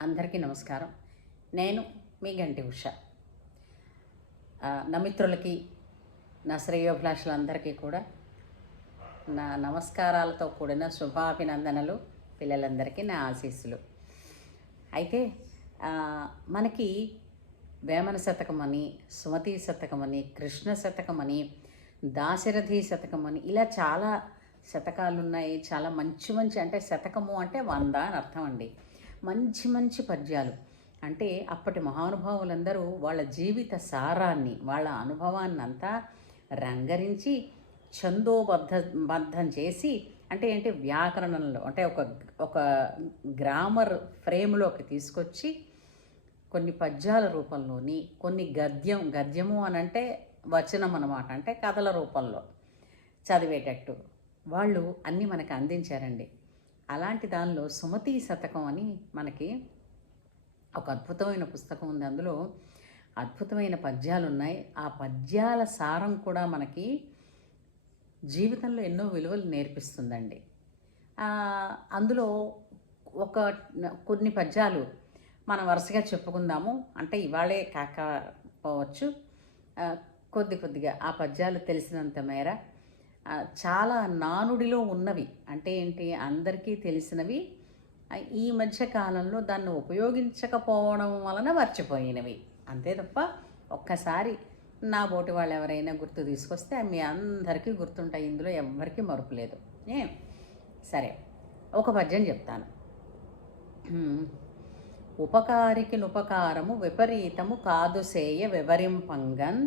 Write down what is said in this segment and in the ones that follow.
అందరికీ నమస్కారం. నేను మీ గంటి ఉష. నా మిత్రులకి, నా శ్రేయోభిలాషులందరికీ కూడా నా నమస్కారాలతో కూడిన శుభాభినందనలు, పిల్లలందరికీ నా ఆశీస్సులు. అయితే మనకి వేమన శతకమని, సుమతీ శతకమని, కృష్ణ శతకమని, దాశరథి శతకమని ఇలా చాలా శతకాలు ఉన్నాయి. చాలా మంచి మంచి, అంటే శతకము అంటే 100 అని అర్థం అండి. మంచి మంచి పద్యాలు, అంటే అప్పటి మహానుభావులందరూ వాళ్ళ జీవిత సారాన్ని, వాళ్ళ అనుభవాన్ని అంతా రంగరించి బద్ధం చేసి, అంటే ఏంటి వ్యాకరణంలో, అంటే ఒక ఒక గ్రామర్ ఫ్రేమ్లోకి తీసుకొచ్చి కొన్ని పద్యాల రూపంలోని, కొన్ని గద్యము అని అంటే వచనం అన్నమాట, అంటే కథల రూపంలో చదివేటట్టు వాళ్ళు అన్నీ మనకు అందించారండి. అలాంటి దానిలో సుమతీ శతకం అని మనకి ఒక అద్భుతమైన పుస్తకం ఉంది. అందులో అద్భుతమైన పద్యాలు ఉన్నాయి. ఆ పద్యాల సారం కూడా మనకి జీవితంలో ఎన్నో విలువలు నేర్పిస్తుందండి. అందులో కొన్ని పద్యాలు మనం వరుసగా చెప్పుకుందాము. అంటే ఇవాళే కాకపోవచ్చు, కొద్దిగా ఆ పద్యాలు తెలిసినంత మేర చాలా నానుడిలో ఉన్నవి, అంటే ఏంటి అందరికీ తెలిసినవి, ఈ మధ్య కాలంలో దాన్ని ఉపయోగించకపోవడం వలన మర్చిపోయినవి అంతే తప్ప, ఒక్కసారి నా బోటి వాళ్ళు ఎవరైనా గుర్తు తీసుకొస్తే మీ అందరికీ గుర్తుంటాయి. ఇందులో ఎవరికి మరుపు లేదు. సరే, ఒక పద్యం చెప్తాను. ఉపకారికి నుపకారము విపరీతము కాదు సేయ వివరింపంగన్,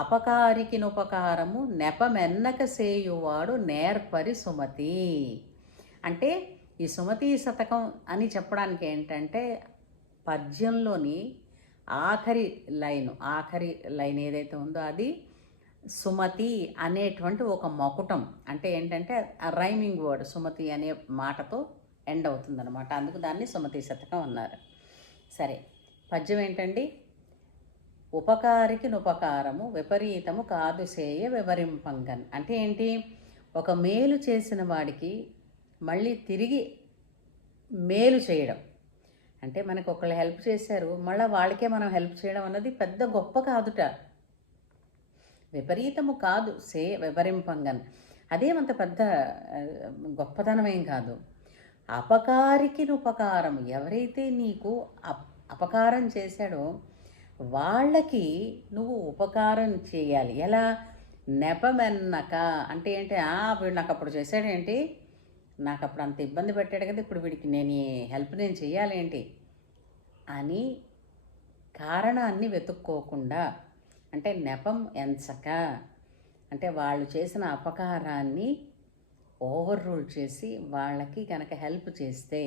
అపకారికి నుపకారము నెపమెన్నక సేయువాడు నేర్పరి సుమతి. అంటే ఈ సుమతీ శతకం అని చెప్పడానికి ఏంటంటే, పద్యంలోని ఆఖరి లైన్ ఏదైతే ఉందో అది సుమతి అనేటువంటి ఒక మకుటం, అంటే ఏంటంటే రైమింగ్ వర్డ్ సుమతి అనే మాటతో ఎండ్ అవుతుందన్నమాట. అందుకు దాన్ని సుమతీ శతకం అన్నారు. సరే, పద్యం ఏంటండి? ఉపకారికి నుపకారము విపరీతము కాదు సేయ వివరింపంగన్. అంటే ఏంటి? ఒక మేలు చేసిన వాడికి మళ్ళీ తిరిగి మేలు చేయడం, అంటే మనకు ఒకళ్ళు హెల్ప్ చేశారు, మళ్ళీ వాళ్ళకే మనం హెల్ప్ చేయడం అన్నది పెద్ద గొప్ప కాదుట. విపరీతము కాదు వివరింపంగన్, అదేమంత పెద్ద గొప్పతనమేం కాదు. అపకారికి ఉపకారం, ఎవరైతే నీకు అపకారం చేశాడో వాళ్ళకి నువ్వు ఉపకారం చేయాలి. ఎలా? నెపమెన్నక, అంటే ఏంటి? వీడు నాకు అప్పుడు చేశాడేంటి, నాకు అప్పుడు అంత ఇబ్బంది పెట్టాడు కదా, ఇప్పుడు వీడికి నేను హెల్ప్ చేయాలేంటి అని కారణాన్ని వెతుక్కోకుండా, అంటే నెపం ఎంచక, అంటే వాళ్ళు చేసిన అపకారాన్ని ఓవర్ రూల్ చేసి వాళ్ళకి కనుక హెల్ప్ చేస్తే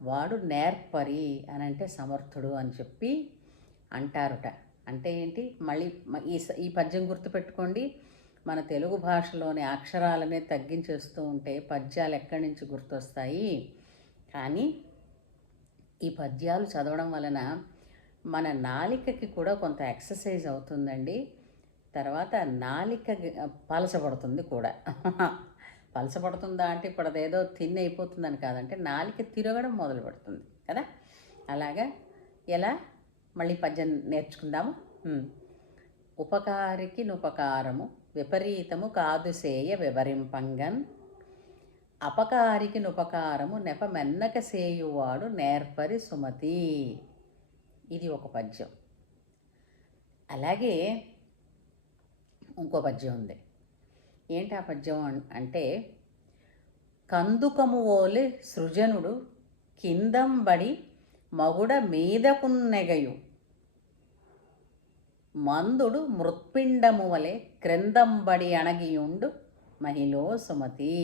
వాడు నేర్పరి అని, అంటే సమర్థుడు అని చెప్పి అంటారుట. అంటే ఏంటి? మళ్ళీ ఈ పద్యం గుర్తుపెట్టుకోండి. మన తెలుగు భాషలోని అక్షరాలనే తగ్గించేస్తూ ఉంటే పద్యాలు ఎక్కడి నుంచి గుర్తొస్తాయి? కానీ ఈ పద్యాలు చదవడం వలన మన నాలికకి కూడా కొంత ఎక్సర్సైజ్ అవుతుందండి. తర్వాత నాలిక పలచబడుతుంది కూడా. పలచబడుతుందా అంటే ఇప్పుడు అదేదో తిన్ని అయిపోతుందని కాదంటే, నాలిక తిరగడం మొదలు పెడుతుంది కదా. అలాగా ఎలా? మళ్ళీ పద్యం నేర్చుకుందాము. ఉపకారికి నుపకారము విపరీతము కాదు సేయ వివరింపంగన్, అపకారికి నుపకారము నెపమెన్నక సేయువాడు నేర్పరి సుమతి. ఇది ఒక పద్యం. అలాగే ఇంకో పద్యం ఉంది. ఏంటి ఆ పద్యం అంటే, కందుకము ఓలి సృజనుడు కిందంబడి మగుడ మీదకున్నెగయు, మందుడు మృత్పిండము వలె క్రిందంబడి అణగియుండు మహిళో సుమతి.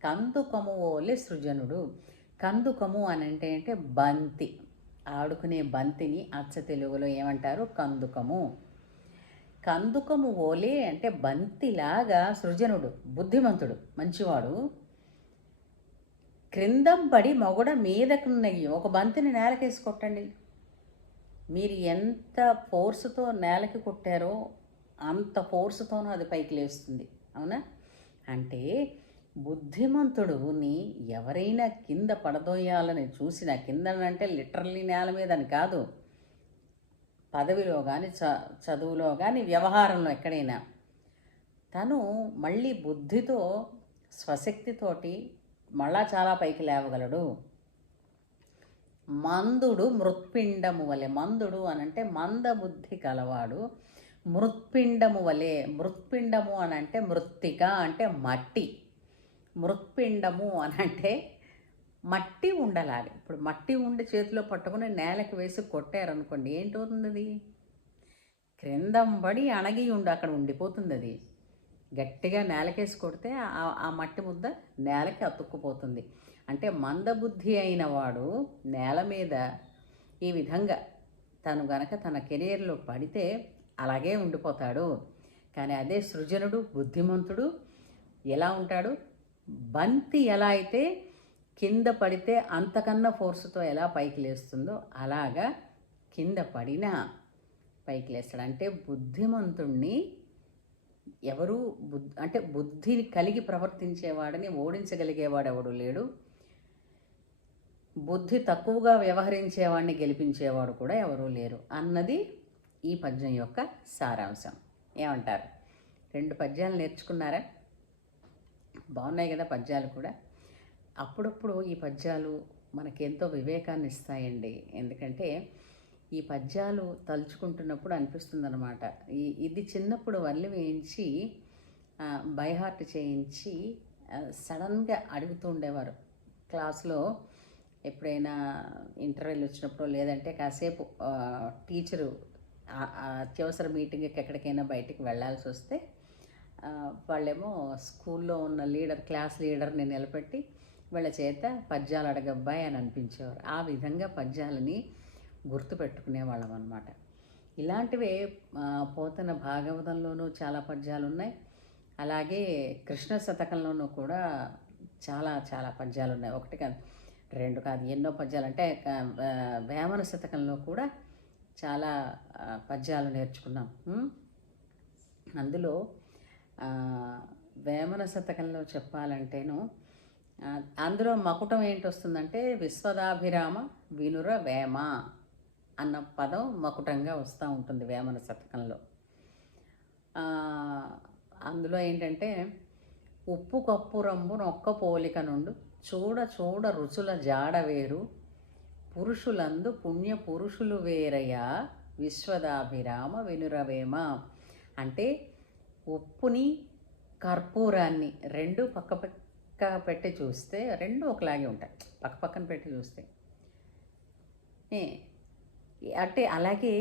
కందుకము ఓలి సృజనుడు. కందుకము అని అంటే బంతి, ఆడుకునే బంతిని అచ్చ తెలుగులో ఏమంటారు? కందుకము. కందుకము ఓలే అంటే బంతిలాగా సృజనుడు, బుద్ధిమంతుడు, మంచివాడు, క్రిందంబడి మగుడ మీదకున్నగి. ఒక బంతిని నేలకేసి కొట్టండి, మీరు ఎంత ఫోర్సుతో నేలకి కొట్టారో అంత ఫోర్సుతోనూ అది పైకి లేస్తుంది. అవునా? అంటే బుద్ధిమంతుడుని ఎవరైనా కింద పడదోయాలని చూసిన, కిందనంటే లిటరల్లీ నేల మీద అని కాదు, పదవిలో కానీ చదువులో కానీ వ్యవహారంలో ఎక్కడైనా తను మళ్ళీ బుద్ధితో స్వశక్తితోటి మళ్ళా చాలా పైకి లేవగలడు. మందుడు మృత్పిండము వలె, మందుడు అనంటే మందబుద్ధి కలవాడు, మృత్పిండము వలె, మృత్పిండము అనంటే మృత్తిక అంటే మట్టి, మృత్పిండము అనంటే మట్టి ఉండలాగా. ఇప్పుడు మట్టి ఉండి చేతిలో పట్టుకుని నేలకు వేసి కొట్టారనుకోండి, ఏంటవుతుంది? అది క్రిందంబడి అణగి ఉండి అక్కడ ఉండిపోతుంది. అది గట్టిగా నేలకేసి కొడితే ఆ మట్టి ముద్ద నేలకి అతుక్కుపోతుంది. అంటే మందబుద్ధి అయిన వాడు నేల మీద ఈ విధంగా తను గనక తన కెరీర్లో పడితే అలాగే ఉండిపోతాడు. కానీ అదే సృజనుడు, బుద్ధిమంతుడు ఎలా ఉంటాడు? బంతి ఎలా అయితే కింద పడితే అంతకన్నా ఫోర్స్తో ఎలా పైకి లేస్తుందో అలాగా కింద పడినా పైకి లేస్తాడు. అంటే బుద్ధిమంతుణ్ణి ఎవరు అంటే బుద్ధిని కలిగి ప్రవర్తించేవాడిని ఓడించగలిగేవాడు ఎవడు లేడు. బుద్ధి తక్కువగా వ్యవహరించేవాడిని గెలిపించేవాడు కూడా ఎవరూ లేరు అన్నది ఈ పద్యం యొక్క సారాంశం. ఏమంటారు? 2 పద్యాలు నేర్చుకున్నారా? బాగున్నాయి కదా పద్యాలు కూడా. అప్పుడప్పుడు ఈ పద్యాలు మనకెంతో వివేకాన్ని ఇస్తాయండి. ఎందుకంటే ఈ పద్యాలు తలుచుకుంటున్నప్పుడు అనిపిస్తుందన్నమాట, ఇది చిన్నప్పుడు వల్లి వేయించి బైహార్ట్ చేయించి సడన్గా అడుగుతూ ఉండేవారు క్లాస్లో. ఎప్పుడైనా ఇంటర్వ్యూలు వచ్చినప్పుడు, లేదంటే కాసేపు టీచరు అత్యవసర మీటింగ్కి ఎక్కడికైనా బయటికి వెళ్ళాల్సి వస్తే వాళ్ళేమో స్కూల్లో ఉన్న క్లాస్ లీడర్ని నిలబెట్టి వీళ్ళ చేత పద్యాలు అడగబ్బాయి అని అనిపించేవారు. ఆ విధంగా పద్యాలని గుర్తుపెట్టుకునేవాళ్ళం అన్నమాట. ఇలాంటివే పోతన భాగవతంలోనూ చాలా పద్యాలు ఉన్నాయి. అలాగే కృష్ణ శతకంలోనూ కూడా చాలా చాలా పద్యాలు ఉన్నాయి. 1 కాదు 2 కాదు, ఎన్నో పద్యాలు. అంటే వేమన శతకంలో కూడా చాలా పద్యాలు నేర్చుకున్నాం. అందులో వేమన శతకంలో చెప్పాలంటేను, అందులో మకుటం ఏంటి వస్తుందంటే విశ్వదాభిరామ వినుర వేమ అన్న పదం మకుటంగా వస్తూ ఉంటుంది వేమన శతకంలో. అందులో ఏంటంటే ఉప్పు కప్పు రంబు నొక్క పోలిక నుండు చూడ చూడ రుచుల జాడ వేరు పురుషులందు పుణ్య పురుషులు వేరయ్యా విశ్వదాభిరామ వినురవేమ. అంటే ఉప్పుని కర్పూరాన్ని 2 పక్క పక్క పెట్టి చూస్తే 2 ఒకలాగే ఉంటాయి, పక్క పక్కన పెట్టి చూస్తే. అంటే అలాగే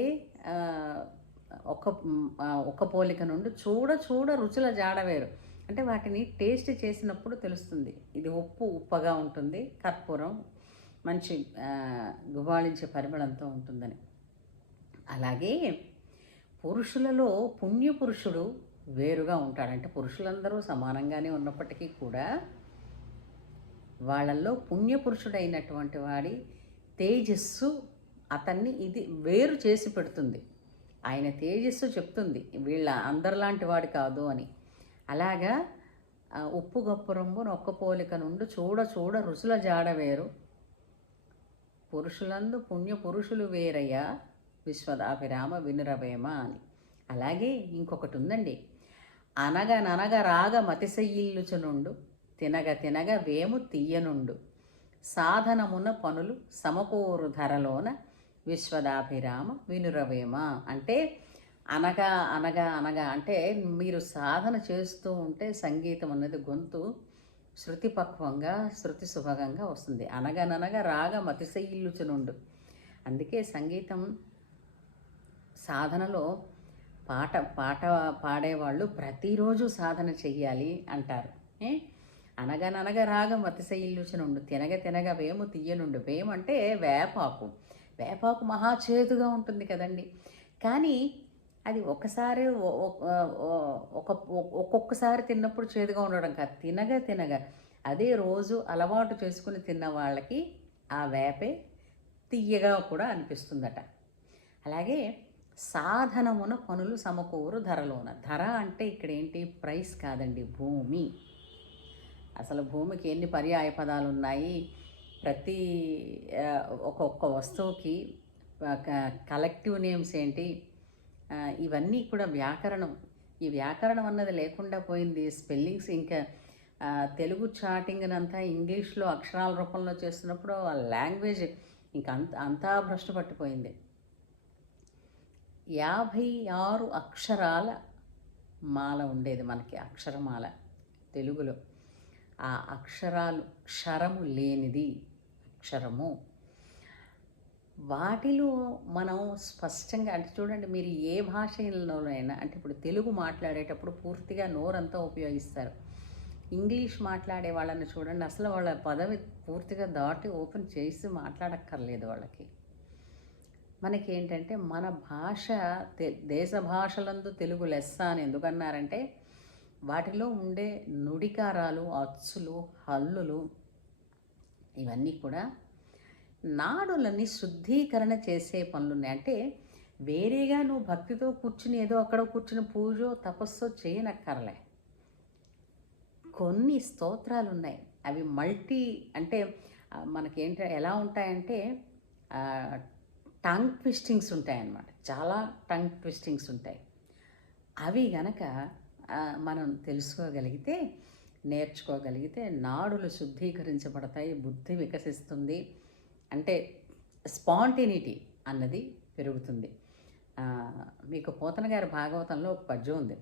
ఒక పోలిక నుండి చూడ చూడ రుచుల జాడ వేరు. అంటే వాటిని టేస్ట్ చేసినప్పుడు తెలుస్తుంది, ఇది ఉప్పగా ఉంటుంది, కర్పూరం మంచి గుబాళించే పరిమళంతో ఉంటుందని. అలాగే పురుషులలో పుణ్యపురుషుడు వేరుగా ఉంటాడంటే పురుషులందరూ సమానంగానే ఉన్నప్పటికీ కూడా వాళ్ళల్లో పుణ్యపురుషుడైనటువంటి వాడి తేజస్సు అతన్ని ఇది వేరు చేసి పెడుతుంది. ఆయన తేజస్సు చెప్తుంది వీళ్ళ అందరిలాంటి వాడు కాదు అని. అలాగా ఉప్పు గప్పురంబు నొక్క పోలిక నుండి చూడ చూడ రుచుల జాడ వేరు పురుషులందు పుణ్య పురుషులు వేరయ్యా విశ్వదాభిరామ వినురవేమ అని. అలాగే ఇంకొకటి ఉందండి, అనగననగ రాగ మతిశయిల్లుచునుండు తినగ తినగ వేము తీయనుండు సాధనమున పనులు సమకూరు ధరలోన విశ్వదాభిరామ వినురవేమ. అంటే అనగా అనగా అనగా అంటే మీరు సాధన చేస్తూ ఉంటే సంగీతం అన్నది గొంతు శృతిపక్వంగా శృతి సుభగంగా వస్తుంది. అనగననగా రాగ మతిశయిల్లుచునుండు. అందుకే సంగీతం సాధనలో పాట పాడేవాళ్ళు ప్రతిరోజు సాధన చెయ్యాలి అంటారు. అనగననగా రాగం అతిశయిల్లుచునుండు తినగ తినగ వేము తీయనుండు. వేము అంటే వేపాకు. వేపాకు మహా చేదుగా ఉంటుంది కదండి. కానీ అది ఒకసారి ఒక్కొక్కసారి తిన్నప్పుడు చేదుగా ఉండడం కాదు, తినగా తినగా అదే రోజు అలవాటు చేసుకుని తిన్న వాళ్ళకి ఆ వేపే తీయగా కూడా అనిపిస్తుందట. అలాగే సాధనమున పనులు సమకూరు ధరలోన. ధర అంటే ఇక్కడ ఏంటి? ప్రైస్ కాదండి, భూమి. అసలు భూమికి ఎన్ని పర్యాయ పదాలు ఉన్నాయి, ప్రతి ఒక్కొక్క వస్తువుకి కలెక్టివ్ నేమ్స్ ఏంటి, ఇవన్నీ కూడా వ్యాకరణం. ఈ వ్యాకరణం అన్నది లేకుండా పోయింది. స్పెల్లింగ్స్ ఇంకా తెలుగు చాటింగ్నంతా ఇంగ్లీష్లో అక్షరాల రూపంలో చేస్తున్నప్పుడు ఆ లాంగ్వేజ్ ఇంకా అంతా భ్రష్టు పట్టిపోయింది. 56 అక్షరాల మాల ఉండేది మనకి, అక్షరమాల తెలుగులో. ఆ అక్షరాలు క్షరము లేనిది అక్షరము. వాటిలో మనం స్పష్టంగా అంటే చూడండి, మీరు ఏ భాషలోనైనా అంటే ఇప్పుడు తెలుగు మాట్లాడేటప్పుడు పూర్తిగా నోరంతా ఉపయోగిస్తారు. ఇంగ్లీష్ మాట్లాడే వాళ్ళని చూడండి, అసలు వాళ్ళ పదవి పూర్తిగా దాటి ఓపెన్ చేసి మాట్లాడక్కర్లేదు వాళ్ళకి. మనకి ఏంటంటే మన భాష దేశ భాషలందు తెలుగు లెస్స అని ఎందుకన్నారంటే వాటిలో ఉండే నుడికారాలు, అచ్చులు, హల్లులు ఇవన్నీ కూడా నాడులని శుద్ధీకరణ చేసే పనులున్నాయి. అంటే వేరేగా నువ్వు భక్తితో కూర్చుని ఏదో అక్కడ కూర్చుని పూజో తపస్సో చేయనక్కర్లే. కొన్ని స్తోత్రాలు ఉన్నాయి, అవి మల్టీ అంటే మనకేంటి ఎలా ఉంటాయంటే టంగ్ ట్విస్టింగ్స్ ఉంటాయన్నమాట. చాలా టంగ్ ట్విస్టింగ్స్ ఉంటాయి. అవి గనక మనం తెలుసుకోగలిగితే, నేర్చుకోగలిగితే నాడులు శుద్ధీకరించబడతాయి, బుద్ధి వికసిస్తుంది. అంటే స్పాంటినిటీ అన్నది పెరుగుతుంది. మీకు పోతన గారి భాగవతంలో ఒక పద్యం ఉంది.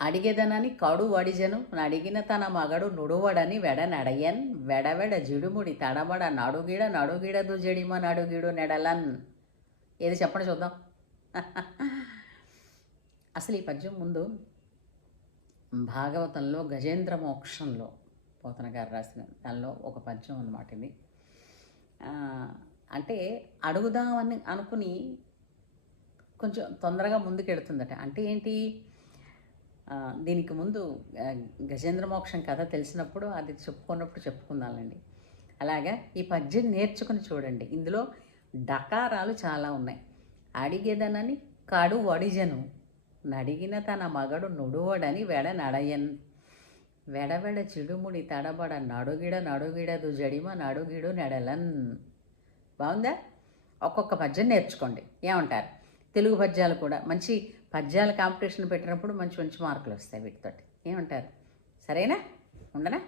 అడిగెదనని కడు వడిజను అడిగిన తన మగడు నుడువడని వెడనడయన్ వెడవెడ జిడుముడి తడబడ నడుగిడ నడుగిడదు జడిమ నడుగిడు నెడలన్. ఏది చెప్పండి చూద్దాం. అసలు ఈ పద్యం ముందు భాగవతంలో గజేంద్ర మోక్షంలో పోతన గారు రాసిన దానిలో ఒక పద్యం అన్నమాట ఇది. అంటే అడుగుదామని అనుకుని కొంచెం తొందరగా ముందుకెడుతుందట. అంటే ఏంటి, దీనికి ముందు గజేంద్ర మోక్షం కథ తెలిసినప్పుడు అది చెప్పుకుందాలండి. అలాగా ఈ పద్యం నేర్చుకుని చూడండి. ఇందులో డకారాలు చాలా ఉన్నాయి. అడిగేదనని కడు వడిజను నడిగిన తన మగడు నుడువడని వెడ నడయన్ వెడవెడ చిడుముడి తడబడ నడుగిడ నడుగిడదు జడిమ నడుగిడు నెడలన్. బాగుందా? ఒక్కొక్క పద్యం నేర్చుకోండి. ఏమంటారు? తెలుగు పద్యాలు కూడా మంచి పద్యాల కాంపిటీషన్ పెట్టినప్పుడు మంచి మంచి మార్కులు వస్తాయి వీటితోటి. ఏమంటారు? సరేనా? ఉండనా?